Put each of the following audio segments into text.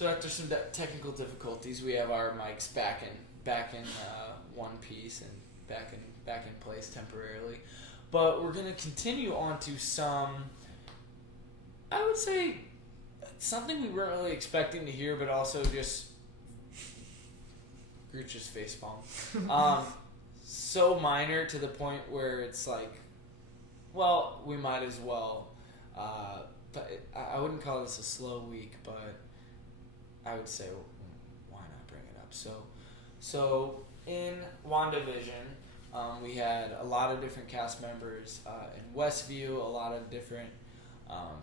So after some technical difficulties, we have our mics back in one piece and back in place temporarily. But we're gonna continue on to some, I would say, something we weren't really expecting to hear, but also just Gooch's facepalm. So minor to the point where it's like, well, we might as well. But I wouldn't call this a slow week, but I would say, why not bring it up? So in WandaVision, we had a lot of different cast members in Westview, a lot of different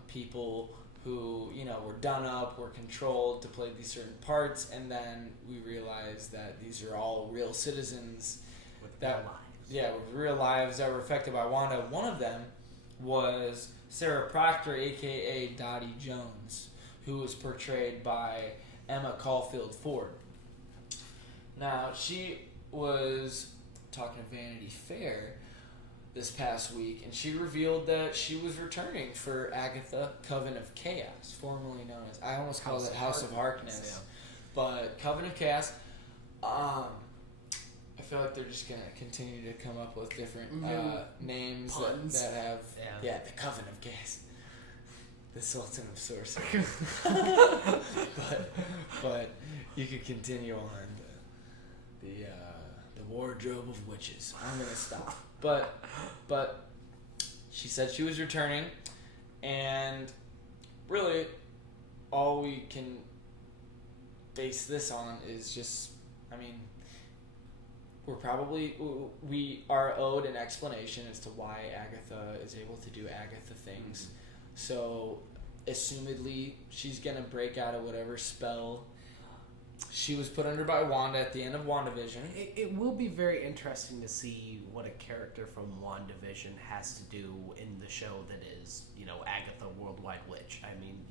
people who, were done up, were controlled to play these certain parts, and then we realized that these are all real citizens with real lives that were affected by Wanda. One of them was Sarah Proctor, aka Dottie Jones, who was portrayed by Emma Caulfield Ford. Now, she was talking to Vanity Fair this past week, and she revealed that she was returning for Agatha, Coven of Chaos, formerly known as, I almost called it House of Harkness, yeah. But Coven of Chaos. I feel like they're just going to continue to come up with different names that have... Yeah, the Coven of Chaos. The Sultan of Sorcery. but you could continue on the Wardrobe of Witches. I'm going to stop. But she said she was returning, and really all we can base this on is just, we are owed an explanation as to why Agatha is able to do Agatha things. Mm-hmm. So, assumedly, she's going to break out of whatever spell she was put under by Wanda at the end of WandaVision. It will be very interesting to see what a character from WandaVision has to do in the show that is, Agatha Worldwide Witch.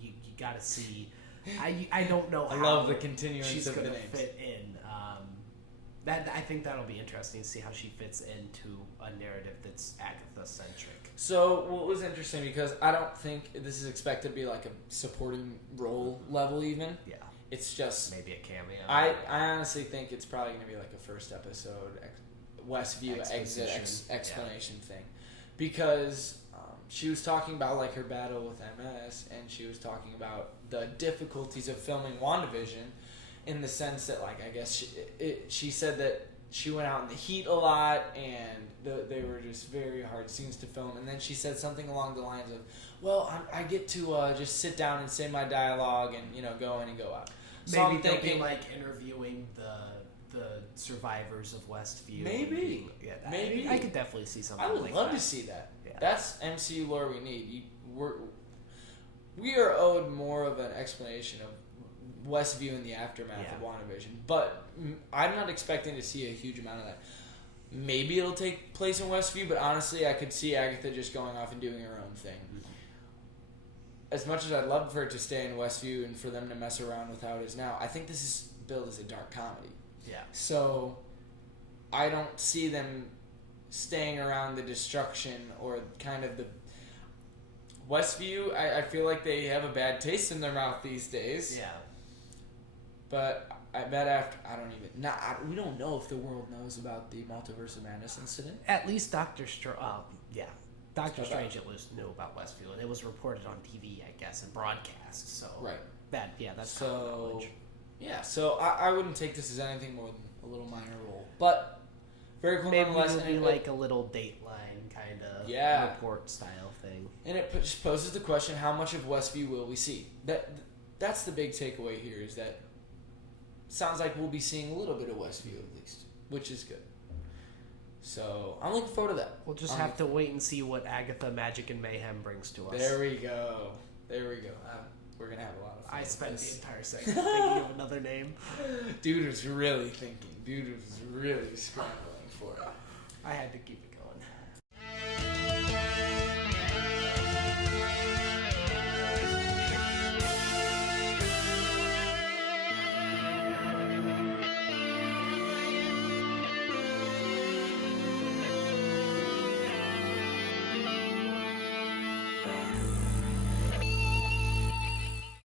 You got to see. I don't know how I love the continuance she's of the going to names. fit in. I think that'll be interesting to see how she fits into a narrative that's Agatha-centric. So, what was interesting, because I don't think this is expected to be like a supporting role level even. Yeah. It's just... maybe a cameo. I honestly think it's probably going to be like a first episode Westview explanation thing. Because she was talking about like her battle with MS, and she was talking about the difficulties of filming WandaVision, in the sense that, like, I guess she said that she went out in the heat a lot, and they were just very hard scenes to film. And then she said something along the lines of, well, I get to just sit down and say my dialogue and, go in and go out. So maybe I'm thinking, like interviewing the survivors of Westview. Maybe. Maybe. I could definitely see something like that. I would love to see that. Yeah. That's MCU lore we need. We are owed more of an explanation of Westview in the aftermath of WandaVision, but I'm not expecting to see a huge amount of that. Maybe it'll take place in Westview, but honestly, I could see Agatha just going off and doing her own thing. Mm-hmm. As much as I'd love for it to stay in Westview and for them to mess around with how it is now, I think this is billed as a dark comedy. Yeah. So I don't see them staying around the destruction or kind of the Westview. I feel like they have a bad taste in their mouth these days. Yeah. But I bet we don't know if the world knows about the Multiverse of Madness incident. At least Doctor Strange, Doctor Strange at least knew about Westview, and it was reported on TV, I guess, and broadcast. So right. That's common knowledge. Yeah, so I wouldn't take this as anything more than a little minor role, but very cool nonetheless. Maybe it'll be like a little Dateline kind of report style thing. And it just poses the question: how much of Westview will we see? That's the big takeaway here. Is that sounds like we'll be seeing a little bit of Westview at least, which is good. So I'm looking forward to that. We'll just have to wait and see what Agatha Magic and Mayhem brings to us. There we go. We're going to have a lot of fun. I spent the entire second thinking of another name. Dude was really thinking. Dude was really scrambling for it. I had to keep it